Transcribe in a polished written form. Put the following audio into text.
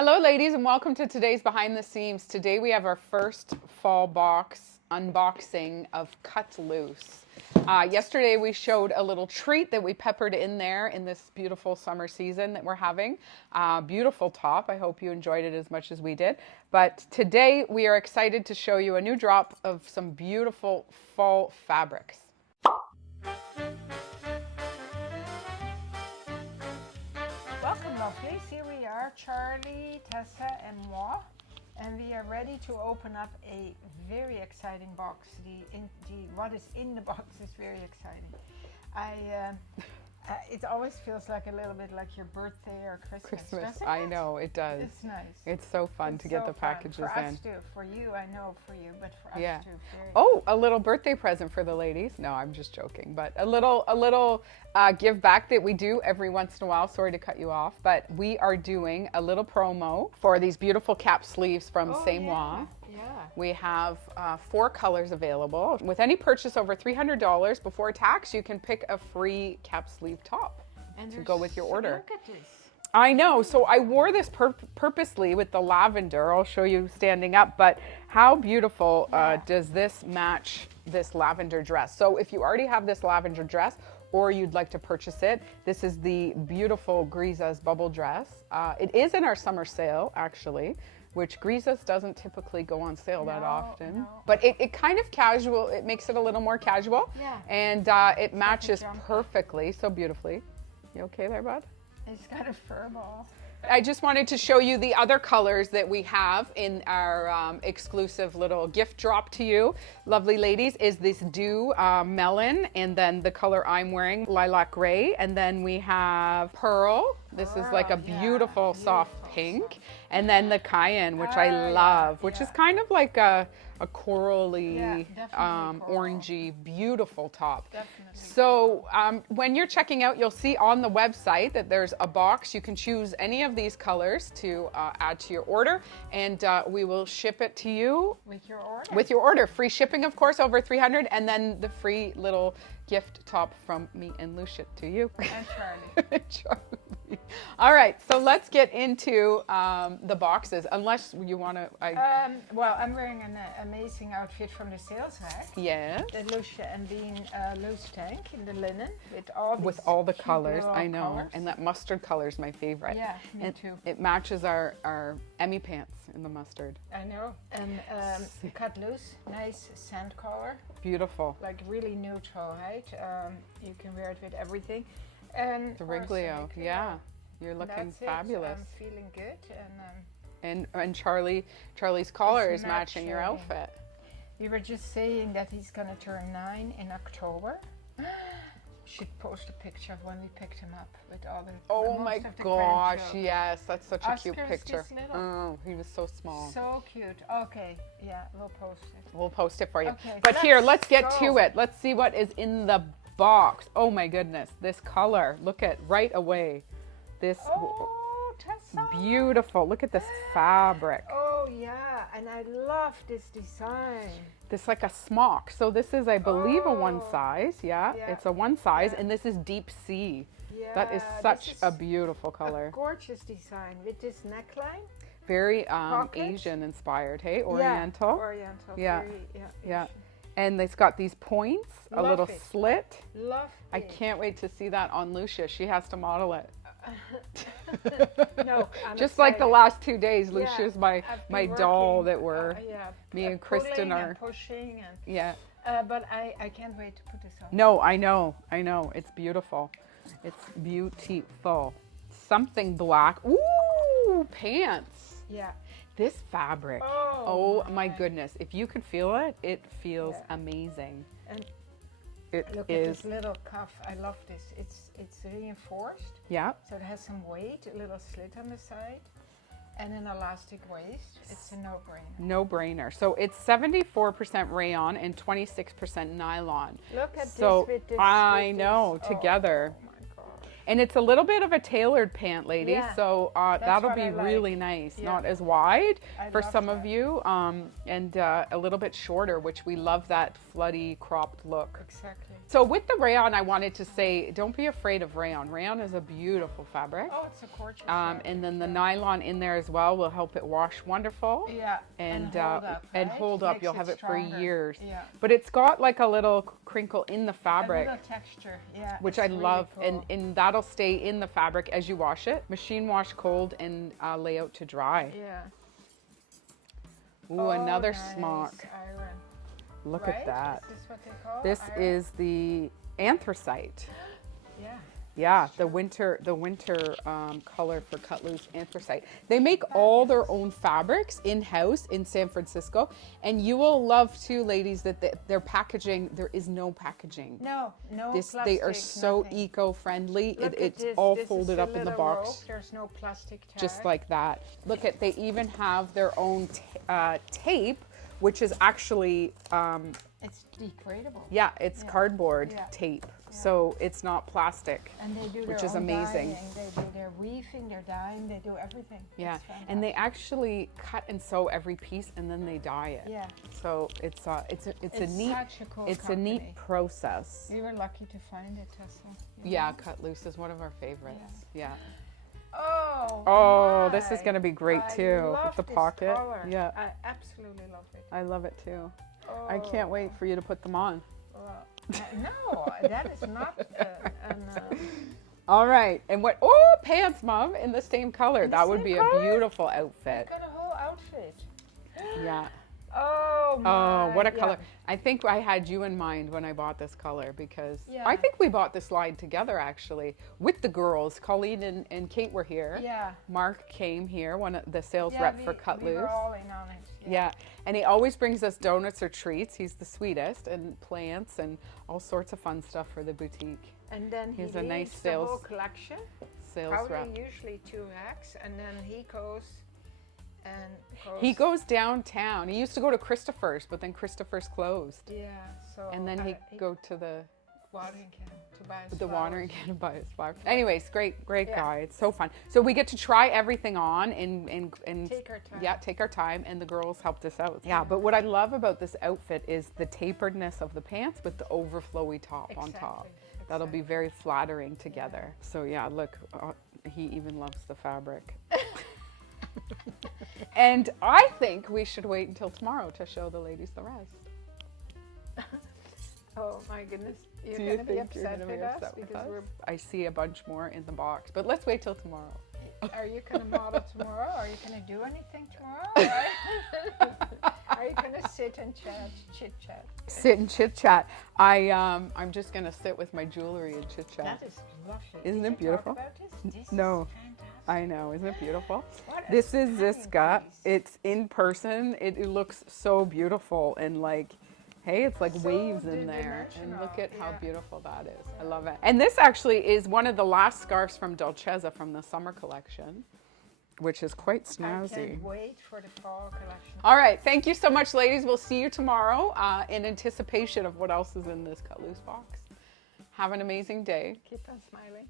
Hello ladies and welcome to today's Behind the Seams. Today we have our first fall box unboxing of Cut Loose. Yesterday we showed a little treat that we peppered in there in this beautiful summer season that we're having. Beautiful top. I hope you enjoyed it as much as we did. But today we are excited to show you a new drop of some beautiful fall fabrics. Welcome, lovelies. Here we are, Charlie, Tessa, and moi, and we are ready to open up a very exciting box. What is in the box is very exciting. It always feels like a little bit like your birthday or Christmas. I know, it does. It's nice. It's so fun to get the packages for in. us too. For you, I know for you, but for us too. Oh, a little birthday present for the ladies. No, I'm just joking. But a little give back that we do every once in a while. Sorry to cut you off, but we are doing a little promo for these beautiful cap sleeves from C'est Moi. We have 4 colors available. With any purchase over $300 before tax, you can pick a free cap sleeve top to go with your order. Look at this. I know. So I wore this purposely with the lavender. I'll show you standing up. But how beautiful does this match this lavender dress? So if you already have this lavender dress or you'd like to purchase it, this is the beautiful Grisa's bubble dress. It is in our summer sale, actually, which Grisa's doesn't typically go on sale that often. No. But it kind of casual, it makes it a little more casual. Yeah. And it matches perfectly, so beautifully. You okay there, bud? It's got a fur ball. I just wanted to show you the other colors that we have in our exclusive little gift drop to you, lovely ladies, is this Dew Melon, and then the color I'm wearing, Lilac Gray, and then we have Pearl. This is like a beautiful soft pink, and then the Cayenne, which I love, which is kind of like a corally, orangey, beautiful top. Definitely. So when you're checking out, you'll see on the website that there's a box. You can choose any of these colors to add to your order, and we will ship it to you With your order. with your order. Free shipping, of course, over $300, and then the free little gift top from me and Lousje to you. And Charlie. Charlie. All right, so let's get into the boxes, unless you want to. Well, I'm wearing an amazing outfit from the sales rack. Yes. The Lousje and Bean loose tank in the linen with all the cute colors, little I know, colors. and that mustard color is my favorite. Yeah, me too. It matches our Emmy pants in the mustard. I know. And cut loose, nice sand color, Beautiful. like really neutral, right? You can wear it with everything. And The Riglio, yeah. You're looking that's fabulous. I'm feeling good. And Charlie's collar is matching your outfit. We were just saying that he's gonna turn 9 in October. Should post a picture of when we picked him up with all the Oh most my of the gosh, grandchildren. yes, that's such a cute Oscar's picture. this little. Oh, he was so small. So cute. Okay, yeah, we'll post it. We'll post it for you. Okay, But here, let's get go. to it. Let's see what is in the box. Oh my goodness, this color. Look at right away. This Oh, Tessa. beautiful. Look at this fabric. Oh yeah, and I love this design. This like a smock. So this is, I believe, a one size. Yeah, Yeah. it's a one size, Yeah. and this is deep sea. Yeah, That is this such is a beautiful color. A gorgeous design with this neckline. Very Pocket. Asian inspired, hey? Oriental. Yeah, Oriental. Yeah. Very, Yeah. Asian. And it's got these points, a Love little it. slit. Love I it. can't wait to see that on Lousje. She has to model it. No, I'm Just like the excited. last 2 days, Yeah, Lousje is my been doll working, that we're, me and Kristen pulling are, and pushing and yeah. but I can't wait to put this on. No, I know. It's beautiful. It's beautiful. Something black. Ooh, pants. Yeah. This fabric. Oh, Oh my goodness. If you could feel it, it feels Yeah. amazing. And It look at is, this little cuff. I love this. It's reinforced, yeah. so it has some weight, a little slit on the side, and an elastic waist. It's a no-brainer. No brainer. So it's 74% rayon and 26% nylon. Look at So this with this. I with know, this. together. Oh my gosh. And it's a little bit of a tailored pant, ladies. Yeah. So that'll what be I like. really nice. Yeah. Not as wide I for love some of that. you, and a little bit shorter, which we love that floody cropped look. Exactly. So with the rayon, I wanted to say, don't be afraid of rayon. Rayon is a beautiful fabric. Oh, it's a gorgeous. And then the nylon in there as well will help it wash wonderful. Yeah. And hold up. and right? hold up. Makes You'll have it for stronger. years. Yeah. But it's got like a little crinkle in the A fabric, little texture. Yeah. which it's I really love, cool. and that'll stay in the fabric as you wash it. Machine wash cold and lay out to dry. Yeah. Ooh, Oh, another nice smock. Iron. Look Right? at that. Is this what they call This iron? is the anthracite. Yeah. Yeah, the winter color for Cut Loose anthracite. They make all their own fabrics in-house in San Francisco, and you will love too, ladies, that their packaging, there is no packaging. No They plastic. are so nothing. eco-friendly. Look at It's this. all This is folded a up in the little box, rope. There's no plastic tag. just like that. Look at, they even have their own tape, which is actually, It's degradable. yeah, it's Yeah. cardboard Yeah. tape. So it's not plastic. And they do Which their is own amazing. dyeing. They do their weaving, their dyeing. They do everything. Yeah, It's and they fantastic. actually cut and sew every piece and then they dye it. Yeah. So it's a neat such a cool it's a neat company. process. We were lucky to find it, Tessa. you Yeah, know? Cut Loose is one of our favorites. Yeah. Oh. Oh, this is my. gonna be great I too love with the this pocket. color. Yeah, I absolutely love it. I love it too. Oh. I can't wait for you to put them on. No, that is not All right, and what? Oh, pants, Mom, in the same color. In the That would same be color? a beautiful outfit. got a whole outfit. Yeah. Oh my. Oh, what a yeah. color. I think I had you in mind when I bought this color because Yeah. I think we bought this line together actually with the girls. Colleen and Kate were here. Yeah. Mark came here, one of the sales Yeah, rep for Cut we Loose. were all in on it. Yeah, and he always brings us donuts or treats. He's the sweetest, and plants and all sorts of fun stuff for the boutique. And then He's he a nice leaves the whole sales collection. Sales Probably rep. usually 2 racks, and then he goes and goes. He goes downtown. He used to go to Christopher's, but then Christopher's closed. Yeah. So. And then he'd go to the watering can to buy his watering flowers. can and buy his flowers. Anyways, great Yeah. guy. It's so fun. So we get to try everything on and Take our time. Yeah, take our time, and the girls helped us out. Yeah, but what I love about this outfit is the taperedness of the pants with the overflowy top on top. Exactly, That'll be exactly. very flattering together. So yeah, look, he even loves the fabric. And I think we should wait until tomorrow to show the ladies the rest. Oh my goodness. You're Do you gonna be think you're upset going to be with us upset with because us? I see a bunch more in the box, but let's wait till tomorrow. Are you gonna model tomorrow? Are you gonna do anything tomorrow? Are you gonna sit and chit chat? Sit and chit chat. I'm just gonna sit with my jewelry and chit chat. That is lovely. Isn't Did it you beautiful? Talk about this? This No. is fantastic. I know, isn't it beautiful? What a This is stunning Ziska. piece. It's in person. It looks so beautiful and like, hey, it's like So waves in there. And look dimensional, at how yeah. beautiful that is. I love it. And this actually is one of the last scarves from Dolcezza from the summer collection, which is quite I snazzy. can't wait for the fall collection. All right, thank you so much, ladies. We'll see you tomorrow in anticipation of what else is in this Cut Loose box. Have an amazing day. Keep on smiling.